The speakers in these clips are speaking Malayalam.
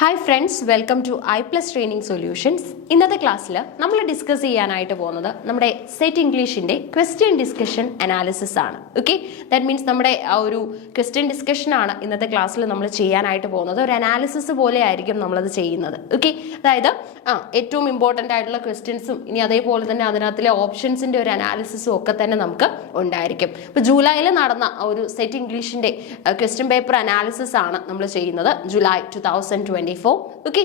Hi friends, welcome to I+ training solutions. ഇന്നത്തെ ക്ലാസ്സിൽ നമ്മൾ ഡിസ്കസ് ചെയ്യാനായിട്ട് പോകുന്നത് നമ്മുടെ സെറ്റ് ഇംഗ്ലീഷിൻ്റെ ക്വസ്റ്റ്യൻ ഡിസ്കഷൻ അനാലിസിസ് ആണ്. ഓക്കെ, ദാറ്റ് മീൻസ് നമ്മുടെ ആ ഒരു ക്വസ്റ്റ്യൻ ഡിസ്കഷൻ ആണ് ഇന്നത്തെ ക്ലാസ്സിൽ നമ്മൾ ചെയ്യാനായിട്ട് പോകുന്നത്. ഒരു അനാലിസിസ് പോലെ ആയിരിക്കും നമ്മളത് ചെയ്യുന്നത്. ഓക്കെ, അതായത് ഏറ്റവും ഇമ്പോർട്ടൻ്റ് ആയിട്ടുള്ള ക്വസ്റ്റ്യൻസും ഇനി അതേപോലെ തന്നെ അതിനകത്തിലെ ഓപ്ഷൻസിൻ്റെ ഒരു അനാലിസിസും ഒക്കെ തന്നെ നമുക്ക് ഉണ്ടായിരിക്കും. ഇപ്പോൾ ജൂലൈയിൽ നടന്ന ഒരു സെറ്റ് ഇംഗ്ലീഷിൻ്റെ ക്വസ്റ്റ്യൻ പേപ്പർ അനാലിസിസ് ആണ് നമ്മൾ ചെയ്യുന്നത്, ജൂലൈ 2024. ഓക്കെ,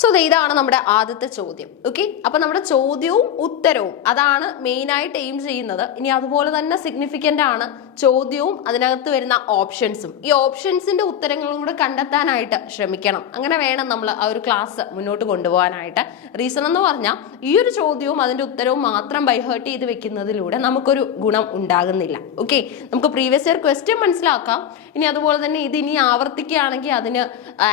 സോ ഇതാണ് നമ്മുടെ ആദ്യത്തെ ചോദ്യം. ഓക്കെ, അപ്പൊ നമ്മുടെ ചോദ്യവും ഉത്തരവും അതാണ് മെയിൻ ആയിട്ട് എയിം ചെയ്യുന്നത്. ഇനി അതുപോലെ തന്നെ സിഗ്നിഫിക്കന്റ് ആണ് ചോദ്യവും അതിനകത്ത് വരുന്ന ഓപ്ഷൻസും. ഈ ഓപ്ഷൻസിന്റെ ഉത്തരങ്ങളും കൂടെ കണ്ടെത്താനായിട്ട് ശ്രമിക്കണം. അങ്ങനെ വേണം നമ്മൾ ആ ഒരു ക്ലാസ് മുന്നോട്ട് കൊണ്ടുപോകാനായിട്ട്. റീസൺ എന്ന് പറഞ്ഞാൽ ഈ ഒരു ചോദ്യവും അതിന്റെ ഉത്തരവും മാത്രം ബൈഹേർട്ട് ചെയ്ത് വെക്കുന്നതിലൂടെ നമുക്കൊരു ഗുണം ഉണ്ടാകുന്നില്ല. ഓക്കെ, നമുക്ക് പ്രീവിയസ് ഇയർ ക്വസ്റ്റ്യൻ മനസ്സിലാക്കാം. ഇനി അതുപോലെ തന്നെ ഇത് ഇനി ആവർത്തിക്കുകയാണെങ്കിൽ അതിന്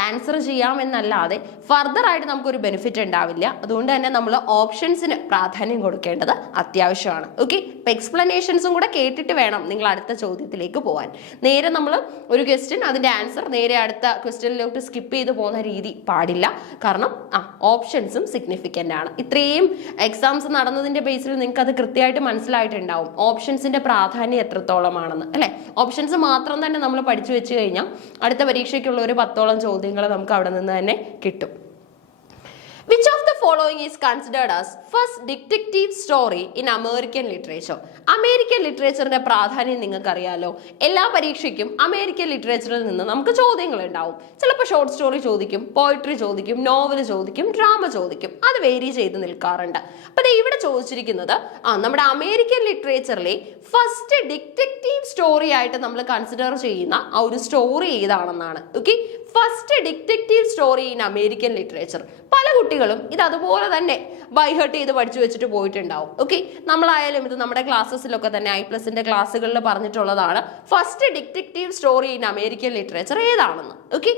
ആൻസർ ചെയ്യാമെന്നല്ലാതെ ഫർദർ ആയിട്ട് നമുക്കൊരു ബെനിഫിറ്റ് ഉണ്ടാവില്ല. അതുകൊണ്ട് തന്നെ നമ്മൾ ഓപ്ഷൻസിന് പ്രാധാന്യം കൊടുക്കേണ്ടത് അത്യാവശ്യമാണ്. ഓക്കെ, ഇപ്പൊ എക്സ്പ്ലനേഷൻസും കൂടെ കേട്ടിട്ട് വേണം നിങ്ങൾ അടുത്ത ചോദ്യത്തിലേക്ക് പോകാൻ. നേരെ നമ്മൾ ഒരു ക്വസ്റ്റ്യൻ അതിന്റെ ആൻസർ നേരെ അടുത്ത ക്വസ്റ്റ്യനിലോട്ട് സ്കിപ്പ് ചെയ്ത് പോകുന്ന രീതി പാടില്ല. കാരണം ഓപ്ഷൻസും സിഗ്നിഫിക്കന്റ് ആണ്. ഇത്രയും എക്സാംസ് നടന്നതിന്റെ ബേസിൽ നിങ്ങൾക്ക് അത് കൃത്യമായിട്ട് മനസ്സിലായിട്ടുണ്ടാവും ഓപ്ഷൻസിന്റെ പ്രാധാന്യം എത്രത്തോളമാണെന്ന്, അല്ലെ? ഓപ്ഷൻസ് മാത്രം തന്നെ നമ്മൾ പഠിച്ചു വെച്ച് കഴിഞ്ഞാൽ അടുത്ത പരീക്ഷയ്ക്കുള്ള ഒരു 10ഓളം ചോദ്യങ്ങൾ നമുക്ക് അവിടെ നിന്ന് തന്നെ കിട്ടും. Which of the following is considered as first detective story in American literature? American ലിറ്ററേച്ചറിന്റെ പ്രാധാന്യം നിങ്ങൾക്ക് അറിയാലോ. എല്ലാ പരീക്ഷയ്ക്കും അമേരിക്കൻ ലിറ്ററേച്ചറിൽ നിന്ന് നമുക്ക് ചോദ്യങ്ങൾ ഉണ്ടാവും. ചിലപ്പോൾ ഷോർട്ട് സ്റ്റോറി ചോദിക്കും, പോയിട്രി ചോദിക്കും, നോവൽ ചോദിക്കും, ഡ്രാമ ചോദിക്കും. അത് വേരി ചെയ്ത് നിൽക്കാറുണ്ട്. അപ്പൊ ഇവിടെ ചോദിച്ചിരിക്കുന്നത് നമ്മുടെ അമേരിക്കൻ ലിറ്ററേച്ചറിലെ ഫസ്റ്റ് ഡിറ്റക്റ്റീവ് സ്റ്റോറി ആയിട്ട് നമ്മൾ കൺസിഡർ ചെയ്യുന്ന ആ ഒരു സ്റ്റോറി ഏതാണെന്നാണ്. Okay, first detective story in American literature. പല കുട്ടികളും ഇത് അതുപോലെ തന്നെ ബൈഹേർട്ട് ചെയ്ത് പഠിച്ചു വെച്ചിട്ട് പോയിട്ടുണ്ടാവും. ഓക്കെ, നമ്മളായാലും ഇത് നമ്മുടെ ക്ലാസ്സസിലൊക്കെ തന്നെ I+ന്റെ ക്ലാസ്സുകളിൽ പറഞ്ഞിട്ടുള്ളതാണ് first detective story in American literature ഏതാണെന്ന്. ഓക്കെ,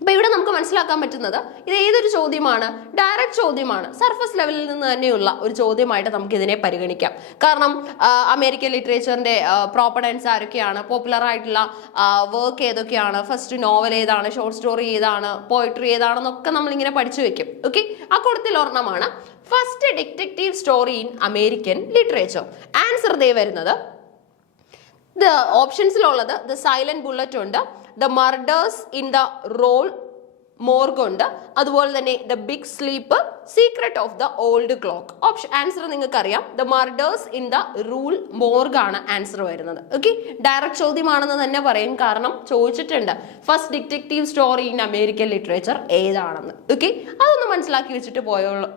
അപ്പൊ ഇവിടെ നമുക്ക് മനസ്സിലാക്കാൻ പറ്റുന്നത് ഇത് ഏതൊരു ചോദ്യമാണ്, ഡയറക്റ്റ് ചോദ്യമാണ്. സർഫസ് ലെവലിൽ നിന്ന് തന്നെയുള്ള ഒരു ചോദ്യമായിട്ട് നമുക്ക് ഇതിനെ പരിഗണിക്കാം. കാരണം അമേരിക്കൻ ലിറ്ററേച്ചറിന്റെ പ്രോപ്പണൻസ് ആരൊക്കെയാണ്, പോപ്പുലർ ആയിട്ടുള്ള വർക്ക് ഏതൊക്കെയാണ്, ഫസ്റ്റ് നോവൽ ഏതാണ്, ഷോർട്ട് സ്റ്റോറി ഏതാണ്, പോയിട്രി ഏതാണെന്നൊക്കെ നമ്മളിങ്ങനെ പഠിച്ചു വെക്കും. ഓക്കെ, ആ കൂട്ടത്തിൽ ഒരെണ്ണമാണ് first detective story in American literature. Answer ദേ വരുന്നത് ഓപ്ഷൻസിലുള്ളത് ദ സൈലന്റ് ബുള്ളറ്റ് ഉണ്ട്, the murders in the Rue Morgue ഉണ്ട്, അതുപോലെ തന്നെ the big sleep, secret of the old clock. Option answer നിങ്ങൾക്ക് അറിയാം, the murders in the Rue Morgue ആണ് ആൻസർ വരുന്നത്. ഓക്കെ, ഡയറക്റ്റ് ചോദ്യമാണെന്ന് തന്നെ പറയും, കാരണം ചോദിച്ചിട്ടുണ്ട് first detective story in American literature ഏതാണെന്ന്. ഓക്കെ, അതൊന്ന് മനസ്സിലാക്കി വെച്ചിട്ട്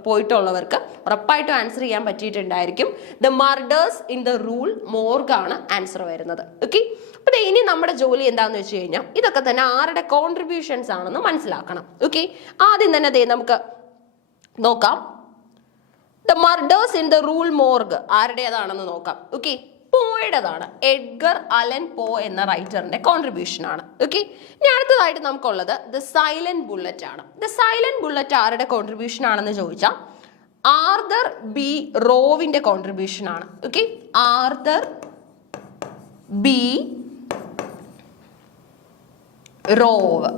പോയിട്ടുള്ളവർക്ക് ഉറപ്പായിട്ടും ആൻസർ ചെയ്യാൻ പറ്റിയിട്ടുണ്ടായിരിക്കും. The murders in the Rue Morgue ആണ് ആൻസർ വരുന്നത്. ഓക്കെ, അപ്പൊ ഇനി നമ്മുടെ ജോലി എന്താണെന്ന് വെച്ച് കഴിഞ്ഞാൽ ഇതൊക്കെ തന്നെ ആരുടെ കോൺട്രിബ്യൂഷൻസ് ആണെന്ന് മനസ്സിലാക്കണം. ഓക്കെ, ആദ്യം തന്നെ നമുക്ക് നോക്കാം. The murders in the Rue Morgue ആരുടേതാണെന്ന് നോക്കാം. ഓക്കെ, പോയുടേതാണ്. എഡ്ഗർ അലൻ പോ എന്ന റൈറ്ററിന്റെ കോൺട്രിബ്യൂഷൻ ആണ്. ഓക്കെ, ഇനി അടുത്തതായിട്ട് നമുക്കുള്ളത് ദ സൈലന്റ് ബുള്ളറ്റ് ആണ്. ദ സൈലന്റ് ബുള്ളറ്റ് ആരുടെ കോൺട്രിബ്യൂഷൻ ആണെന്ന് ചോദിച്ചാൽ ആർതർ ബി റോവിന്റെ കോൺട്രിബ്യൂഷൻ ആണ്. Okay, Arthur B row,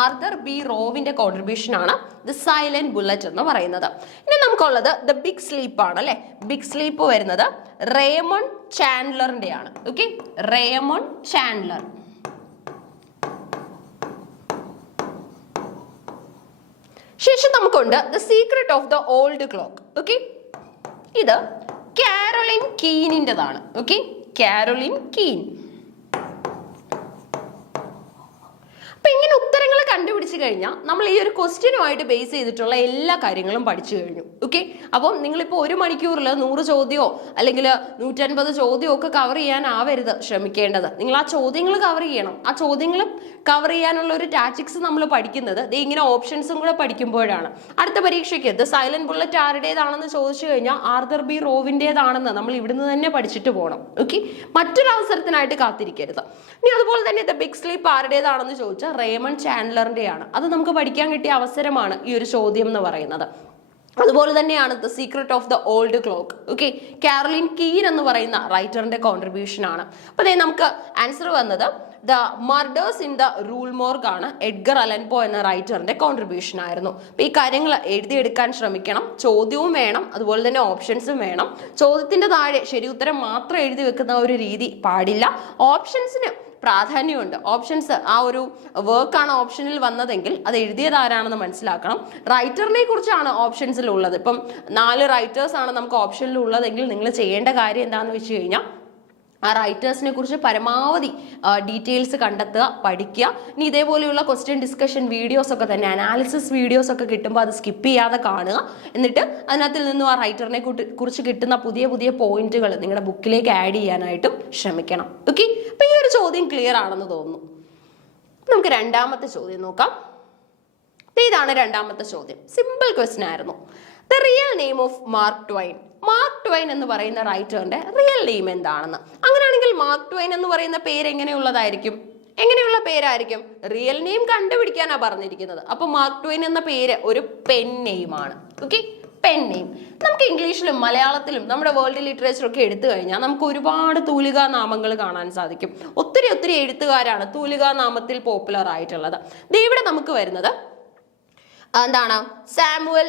Arthur B റോവിന്റെ contribution ആണ് ദ സൈലന്റ് ബുള്ളറ്റ് എന്ന് പറയുന്നത്. ഇനി നമുക്കുള്ളത് ദ ബിഗ് സ്ലീപ്പ് ആണ്, അല്ലെ? ബിഗ് സ്ലീപ്പ് വരുന്നത് റേമൺ ചാൻഡലറിന്റെ ആണ്. Okay, Ramon Chandler. ശേഷം നമുക്കുണ്ട് the secret of the old clock. Okay, ഇത് കാരോലിൻ കീനിൻ്റെതാണ്. Okay, Carolyn keen. ഇങ്ങനെ ഉത്തരങ്ങൾ കണ്ടുപിടിച്ച് കഴിഞ്ഞാൽ നമ്മൾ ഈ ഒരു ക്വസ്റ്റ്യനുമായിട്ട് ബേസ് ചെയ്തിട്ടുള്ള എല്ലാ കാര്യങ്ങളും പഠിച്ചു കഴിഞ്ഞു. ഓക്കെ, അപ്പം നിങ്ങളിപ്പോൾ 1 മണിക്കൂറിൽ 100 ചോദ്യമോ അല്ലെങ്കിൽ 150 ചോദ്യമോ ഒക്കെ കവർ ചെയ്യാനാവരുത് ശ്രമിക്കേണ്ടത്. നിങ്ങൾ ആ ചോദ്യങ്ങൾ കവർ ചെയ്യണം. ആ ചോദ്യങ്ങൾ കവർ ചെയ്യാനുള്ള ഒരു ടാക്ടിക്സ് നമ്മൾ പഠിക്കുന്നത് ഇങ്ങനെ ഓപ്ഷൻസും കൂടെ പഠിക്കുമ്പോഴാണ്. അടുത്ത പരീക്ഷയ്ക്ക് ദ സൈലന്റ് ബുള്ളറ്റ് ആരുടേതാണെന്ന് ചോദിച്ചു കഴിഞ്ഞാൽ ആർതർ ബി റോവിൻ്റെതാണെന്ന് നമ്മൾ ഇവിടുന്ന് തന്നെ പഠിച്ചിട്ട് പോകണം. ഓക്കെ, മറ്റൊരു അവസരത്തിനായിട്ട് കാത്തിരിക്കരുത്. ഇനി അതുപോലെ തന്നെ ദ ബിഗ് സ്ലീപ്പ് ആരുടേതാണെന്ന് ചോദിച്ചാൽ റേമൺ ചാൻഡലറിന്റെയാണ്. അത് നമുക്ക് പഠിക്കാൻ കിട്ടിയ അവസരമാണ് ഈ ഒരു ചോദ്യം എന്ന് പറയുന്നത്. അതുപോലെ തന്നെയാണ് the secret of the old clock. Okay, Carolyn Keene എന്ന് പറയുന്ന റൈറ്ററിന്റെ കോൺട്രിബ്യൂഷൻ ആണ്. അപ്പൊ നമുക്ക് ആൻസർ വന്നത് the murders in the Rue Morgue ആണ് എഡ്ഗർ അലൻ പോ എന്ന റൈറ്ററിന്റെ കോൺട്രിബ്യൂഷൻ ആയിരുന്നു. അപ്പൊ ഈ കാര്യങ്ങൾ എഴുതിയെടുക്കാൻ ശ്രമിക്കണം. ചോദ്യവും വേണം, അതുപോലെ തന്നെ ഓപ്ഷൻസും വേണം. ചോദ്യത്തിന്റെ താഴെ ശരി ഉത്തരം മാത്രം എഴുതി വെക്കുന്ന ഒരു രീതി പാടില്ല. ഓപ്ഷൻസിന് പ്രാധാന്യമുണ്ട്. ഓപ്ഷൻസ്, ആ ഒരു വർക്കാണ് ഓപ്ഷനിൽ വന്നതെങ്കിൽ അത് എഴുതിയത് ആരാണെന്ന് മനസ്സിലാക്കണം. റൈറ്ററിനെ കുറിച്ചാണ് ഓപ്ഷൻസിൽ ഉള്ളത്. ഇപ്പം 4 റൈറ്റേഴ്സ് ആണ് നമുക്ക് ഓപ്ഷനിൽ ഉള്ളതെങ്കിൽ നിങ്ങൾ ചെയ്യേണ്ട കാര്യം എന്താണെന്ന് വെച്ച് കഴിഞ്ഞാൽ ആ റൈറ്റേഴ്സിനെ കുറിച്ച് പരമാവധി ഡീറ്റെയിൽസ് കണ്ടെത്തുക, പഠിക്കുക. ഇനി ഇതേപോലെയുള്ള ക്വസ്റ്റ്യൻ ഡിസ്കഷൻ വീഡിയോസ് ഒക്കെ തന്നെ, അനാലിസിസ് വീഡിയോസ് ഒക്കെ കിട്ടുമ്പോൾ അത് സ്കിപ്പ് ചെയ്യാതെ കാണുക. എന്നിട്ട് അതിനകത്തിൽ നിന്നും ആ റൈറ്ററിനെ കുറിച്ച് കിട്ടുന്ന പുതിയ പുതിയ പോയിന്റുകൾ നിങ്ങളുടെ ബുക്കിലേക്ക് ആഡ് ചെയ്യാനായിട്ടും ശ്രമിക്കണം. ഓക്കെ, അപ്പൊ ഈ ഒരു ചോദ്യം ക്ലിയർ ആണെന്ന് തോന്നുന്നു. നമുക്ക് രണ്ടാമത്തെ ചോദ്യം നോക്കാം. ഇതാണ് രണ്ടാമത്തെ ചോദ്യം. സിമ്പിൾ ക്വസ്റ്റ്യൻ ആയിരുന്നു. The real name of Mark Twain. Mark Twain എന്ന് പറയുന്ന റൈറ്ററിന്റെ റിയൽ നെയിം എന്താണെന്ന്. അങ്ങനെയാണെങ്കിൽ മാർക്ക് ട്വൈൻ എന്ന് പറയുന്ന പേര് എങ്ങനെയുള്ളതായിരിക്കും? എങ്ങനെയുള്ള പേരായിരിക്കും? റിയൽ നെയിം കണ്ടുപിടിക്കാനാണ് പറഞ്ഞിരിക്കുന്നത്. അപ്പൊ മാർക്ക് ട്വൈൻ എന്ന പേര് ഒരു പെൻ നെയിമാണ്. Okay, pen name. നമുക്ക് ഇംഗ്ലീഷിലും മലയാളത്തിലും നമ്മുടെ വേൾഡ് ലിറ്ററേച്ചർ ഒക്കെ എടുത്തു കഴിഞ്ഞാൽ നമുക്ക് ഒരുപാട് തൂലികാ നാമങ്ങൾ കാണാൻ സാധിക്കും. ഒത്തിരി ഒത്തിരി എഴുത്തുകാരാണ് തൂലികാ നാമത്തിൽ പോപ്പുലർ ആയിട്ടുള്ളത്. ഇവിടെ നമുക്ക് വരുന്നത് എന്താണ്? സാമുവൽ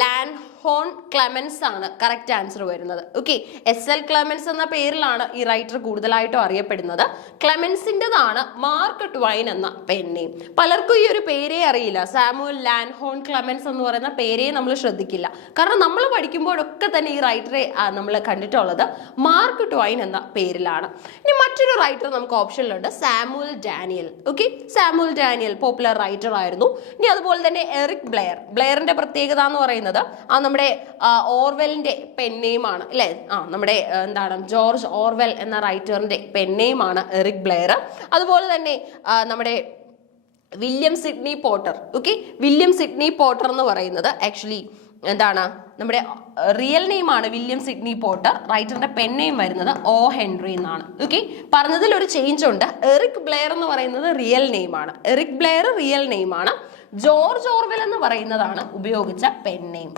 ലാൻഹോൺ ക്ലെമൻസ് ആണ് കറക്റ്റ് ആൻസർ വരുന്നത്. ഓക്കെ, SL ക്ലെമൻസ് എന്ന പേരിലാണ് ഈ റൈറ്റർ കൂടുതലായിട്ടും അറിയപ്പെടുന്നത്. ക്ലെമൻസിൻ്റെതാണ് മാർക്ക് ട്വൈൻ എന്ന പെൻ നെയിം. പലർക്കും ഈ ഒരു പേരേ അറിയില്ല. സാമുവൽ ലാൻഹോൺ ക്ലെമൻസ് എന്ന് പറയുന്ന പേരേ നമ്മൾ ശ്രദ്ധിക്കില്ല. കാരണം നമ്മൾ പഠിക്കുമ്പോഴൊക്കെ തന്നെ ഈ റൈറ്ററെ നമ്മൾ കണ്ടിട്ടുള്ളത് മാർക്ക് ട്വൈൻ എന്ന പേരിലാണ്. ഇനി മറ്റൊരു റൈറ്റർ നമുക്ക് ഓപ്ഷനിലുണ്ട്, Samuel Daniel. Okay, Samuel Daniel popular writer ആയിരുന്നു. ഇനി അതുപോലെ തന്നെ എറിക് ബ്ലെയർ. ബ്ലെയറിന്റെ പ്രത്യേകത എന്ന് പറയുന്നത് നമ്മുടെ ഓർവെലിന്റെ പെൻ നെയിമാണ് അല്ലെ. നമ്മുടെ എന്താണ്, ജോർജ് ഓർവെൽ എന്ന റൈറ്ററിന്റെ പെൻ നെയിമാണ് എറിക് ബ്ലെയർ. അതുപോലെ തന്നെ നമ്മുടെ William Sydney Porter. Okay, William Sydney Porter എന്ന് പറയുന്നത് ആക്ച്വലി എന്താണ്, നമ്മുടെ റിയൽ നെയിം ആണ് വില്യം സിഡ്നി പോട്ടർ. റൈറ്ററിന്റെ പെൻ നെയിം വരുന്നത് O. ഹെൻറി എന്നാണ്. ഓക്കെ, പറഞ്ഞതിൽ ഒരു ചേഞ്ച് ഉണ്ട്. എറിക് ബ്ലെയർ എന്ന് പറയുന്നത് റിയൽ നെയിം ആണ്. എറിക് ബ്ലെയർ റിയൽ നെയിം ആണ്. ജോർജ് ഓർവെൽ എന്ന് പറയുന്നതാണ് ഉപയോഗിച്ച പെൻ നെയിം.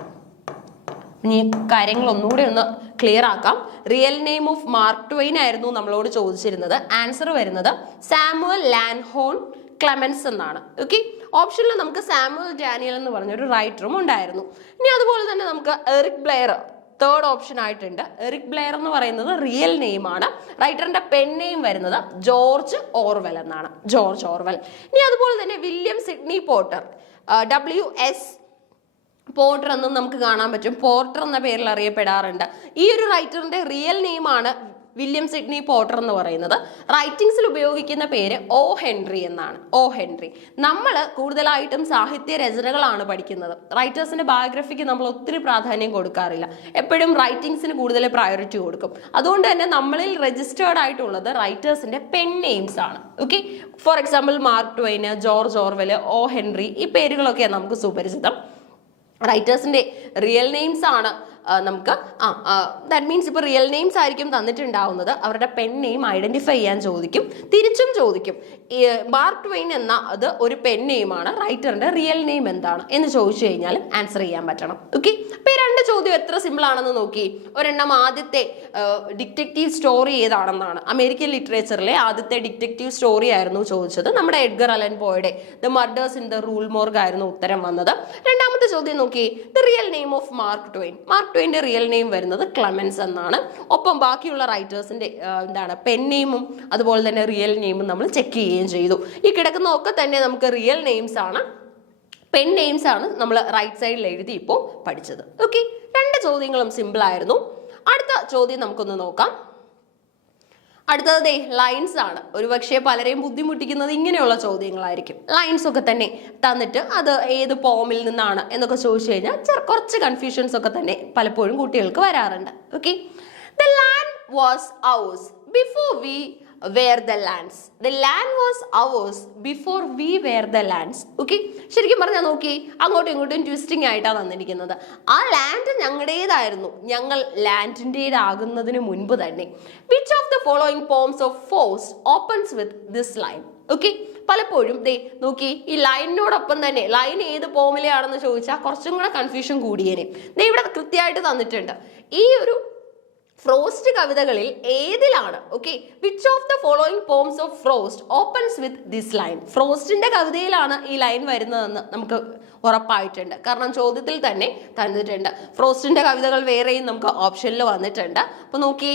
ഇനി കാര്യങ്ങൾ ഒന്നുകൂടെ ഒന്ന് ക്ലിയർ ആക്കാം. Real name of Mark Twain ആയിരുന്നു നമ്മളോട് ചോദിച്ചിരുന്നത്. ആൻസർ വരുന്നത് സാമുവൽ ലാൻഹോൺ ക്ലെമൻസ് എന്നാണ്. ഓക്കെ, ഓപ്ഷനിൽ നമുക്ക് സാമുവൽ ഡാനിയൽ എന്ന് പറഞ്ഞൊരു റൈറ്ററും ഉണ്ടായിരുന്നു. ഇനി അതുപോലെ തന്നെ നമുക്ക് എറിക് ബ്ലെയർ തേർഡ് ഓപ്ഷൻ ആയിട്ടുണ്ട്. എറിക് ബ്ലെയർ എന്ന് പറയുന്നത് റിയൽ നെയിം ആണ്. റൈറ്ററിന്റെ പെൻ നെയിം വരുന്നത് ജോർജ് ഓർവെൽ എന്നാണ്. George Orwell. ഇനി അതുപോലെ തന്നെ William Sydney Potter, WS Porter എന്നും നമുക്ക് കാണാൻ പറ്റും. പോർട്ടർ എന്ന പേരിൽ അറിയപ്പെടാറുണ്ട്. ഈ ഒരു റൈറ്ററിന്റെ റിയൽ നെയിം ആണ് വില്യം സിഡ്നി പോട്ടർ എന്ന് പറയുന്നത്. റൈറ്റിംഗ്സിൽ ഉപയോഗിക്കുന്ന പേര് O. ഹെൻറി എന്നാണ്. O. ഹെൻറി. നമ്മൾ കൂടുതലായിട്ടും സാഹിത്യ രചനകളാണ് പഠിക്കുന്നത്. റൈറ്റേഴ്സിന്റെ ബയോഗ്രഫിക്ക് നമ്മൾ ഒത്തിരി പ്രാധാന്യം കൊടുക്കാറില്ല. എപ്പോഴും റൈറ്റിംഗ്സിന് കൂടുതൽ പ്രയോറിറ്റി കൊടുക്കും. അതുകൊണ്ട് തന്നെ നമ്മളിൽ രജിസ്റ്റേർഡ് ആയിട്ടുള്ളത് റൈറ്റേഴ്സിന്റെ പെൻ നെയിംസ് ആണ്. ഓക്കെ, ഫോർ എക്സാമ്പിൾ മാർക്ക് ട്വൈന്, ജോർജ് ഓർവെൽ, O. ഹെൻറി, ഈ പേരുകളൊക്കെ നമുക്ക് സുപരിചിതം. റൈറ്റേഴ്സിന്റെ റിയൽ നെയിംസ് ആണ് നമുക്ക് ദാറ്റ് മീൻസ് ഇപ്പോൾ റിയൽ നെയിംസ് ആയിരിക്കും തന്നിട്ടുണ്ടാവുന്നത്. അവരുടെ പെൻ നെയിം ഐഡന്റിഫൈ ചെയ്യാൻ ചോദിക്കും. തിരിച്ചും ചോദിക്കും, മാർക്ക് ട്വൈൻ എന്ന അത് ഒരു പെൻ നെയിമാണ്, റൈറ്ററിന്റെ റിയൽ നെയിം എന്താണ് എന്ന് ചോദിച്ചു കഴിഞ്ഞാലും ആൻസർ ചെയ്യാൻ പറ്റണം. ഓക്കെ, അപ്പൊ ഈ രണ്ട് ചോദ്യം എത്ര സിമ്പിൾ ആണെന്ന് നോക്കി. ഒരെണ്ണം ആദ്യത്തെ ഡിറ്റക്റ്റീവ് സ്റ്റോറി ഏതാണെന്നാണ്. അമേരിക്കൻ ലിറ്ററേച്ചറിലെ ആദ്യത്തെ ഡിറ്റക്റ്റീവ് സ്റ്റോറി ആയിരുന്നു ചോദിച്ചത്. നമ്മുടെ എഡ്ഗർ അലൻ പോയുടെ the murders in the Rue Morgue ആയിരുന്നു ഉത്തരം വന്നത്. രണ്ടാമത്തെ ചോദ്യം നോക്കി, the real name of Mark Twain. Mark ട്വൈൻ്റെ റിയൽ നെയിം വരുന്നത് ക്ലെമൻസ് എന്നാണ്. ഒപ്പം ബാക്കിയുള്ള റൈറ്റേഴ്സിന്റെ എന്താണ് പെൻ നെയിമും അതുപോലെ തന്നെ റിയൽ നെയിമും നമ്മൾ ചെക്ക് ചെയ്യുകയും ചെയ്തു. ഈ കിടക്കുന്നതൊക്കെ തന്നെ നമുക്ക് റിയൽ നെയിംസ് ആണ്, പെൻ നെയിംസ് ആണ് നമ്മൾ റൈറ്റ് സൈഡിൽ എഴുതി ഇപ്പോൾ പഠിച്ചത്. ഓക്കെ, രണ്ട് ചോദ്യങ്ങളും സിമ്പിൾ ആയിരുന്നു. അടുത്ത ചോദ്യം നമുക്കൊന്ന് നോക്കാം. അടുത്തത് ലൈൻസ് ആണ്. ഒരുപക്ഷെ പലരെയും ബുദ്ധിമുട്ടിക്കുന്നത് ഇങ്ങനെയുള്ള ചോദ്യങ്ങളായിരിക്കും. ലൈൻസ് ഒക്കെ തന്നെ തന്നിട്ട് അത് ഏത് പോമിൽ നിന്നാണ് എന്നൊക്കെ ചോദിച്ചു കഴിഞ്ഞാൽ കുറച്ച് കൺഫ്യൂഷൻസ് ഒക്കെ തന്നെ പലപ്പോഴും കുട്ടികൾക്ക് വരാറുണ്ട്. Okay, the land was ours before we were the lands. The land was ours before we were the lands. Okay, ശരിക്കും പറഞ്ഞാൽ നോക്കി, അങ്ങോട്ടും ഇങ്ങോട്ടും ട്വിസ്റ്റിംഗ് ആയിട്ടാണ് തന്നിരിക്കുന്നത്. ആ ലാൻഡ് ഞങ്ങളുടേതായിരുന്നു, ഞങ്ങൾ ലാൻഡിൻ്റെതാകുന്നതിന് മുൻപ് തന്നെ. Which of the following poems of Faust opens with this line? Okay, പലപ്പോഴും നോക്കി ഈ ലൈനിനോടൊപ്പം തന്നെ ലൈൻ ഏത് പോമിലെയാണെന്ന് ചോദിച്ചാൽ കുറച്ചും കൂടെ കൺഫ്യൂഷൻ കൂടിയേനെ. ഇവിടെ കൃത്യമായിട്ട് തന്നിട്ടുണ്ട്. ഈ ഒരു ഫ്രോസ്റ്റ് കവിതകളിൽ ഏതിലാണ് okay which of the following poems of Frost opens with this line? ഫ്രോസ്റ്റിന്റെ കവിതയിലാണ് ഈ ലൈൻ വരുന്നതെന്ന് നമുക്ക് ഉറപ്പായിട്ടുണ്ട്. കാരണം ചോദ്യത്തിൽ തന്നെ തന്നിട്ടുണ്ട്. ഫ്രോസ്റ്റിന്റെ കവിതകൾ വേറെയും നമുക്ക് ഓപ്ഷനിൽ വന്നിട്ടുണ്ട്. അപ്പൊ നോക്കി,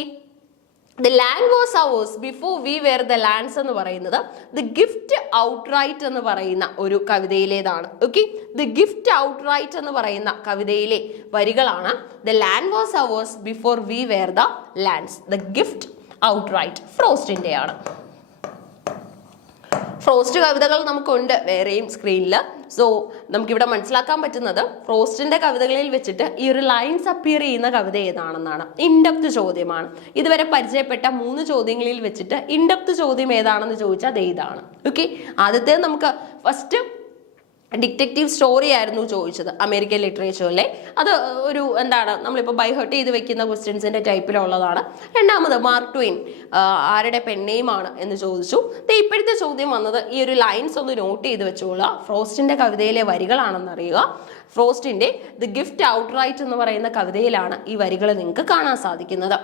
The land was ours before we were the lands എന്ന് പറയുന്നത് The Gift Outright എന്ന് പറയുന്ന ഒരു കവിതയിലേതാണ്. ഓക്കെ, The Gift Outright എന്ന് പറയുന്ന കവിതയിലെ വരികളാണ് The land was ours before we were the lands. The Gift Outright ഫ്രോസ്റ്റിന്റെയാണ്. ഫ്രോസ്റ്റ് കവിതകൾ നമുക്കുണ്ട് വേറെയും സ്ക്രീനിൽ. സോ നമുക്കിവിടെ മനസ്സിലാക്കാൻ പറ്റുന്നത് ഫ്രോസ്റ്റിന്റെ കവിതകളിൽ വെച്ചിട്ട് ഈ ഒരു ലൈൻസ് അപ്പിയർ ചെയ്യുന്ന കവിത ഏതാണെന്നാണ്. ഇൻഡെപ്ത് ചോദ്യമാണ്. ഇതുവരെ പരിചയപ്പെട്ട 3 ചോദ്യങ്ങളിൽ വെച്ചിട്ട് ഇൻഡെപ്ത് ചോദ്യം ഏതാണെന്ന് ചോദിച്ചാൽ അത് ഇതാണ്. ഓക്കെ, ആദ്യത്തെ നമുക്ക് ഫസ്റ്റ് ഡിറ്റക്റ്റീവ് സ്റ്റോറി ആയിരുന്നു ചോദിച്ചത് അമേരിക്കൻ ലിറ്ററേച്ചറിലെ. അത് ഒരു എന്താണ് നമ്മളിപ്പോൾ ബൈഹേർട്ട് ചെയ്ത് വെക്കുന്ന ക്വസ്റ്റ്യൻസിന്റെ ടൈപ്പിലുള്ളതാണ്. രണ്ടാമത് മാർക്ക് ട്വെയിൻ ആരുടെ പെണ്ണേമാണ് എന്ന് ചോദിച്ചു. ഇപ്പോഴത്തെ ചോദ്യം വന്നത് ഈ ഒരു ലൈൻസ് ഒന്ന് നോട്ട് ചെയ്ത് വെച്ചോളുക. ഫ്രോസ്റ്റിന്റെ കവിതയിലെ വരികളാണെന്ന് അറിയുക. ഫ്രോസ്റ്റിന്റെ ദി ഗിഫ്റ്റ് ഔട്ട്റൈറ്റ് എന്ന് പറയുന്ന കവിതയിലാണ് ഈ വരികൾ നിങ്ങൾക്ക് കാണാൻ സാധിക്കുന്നത്.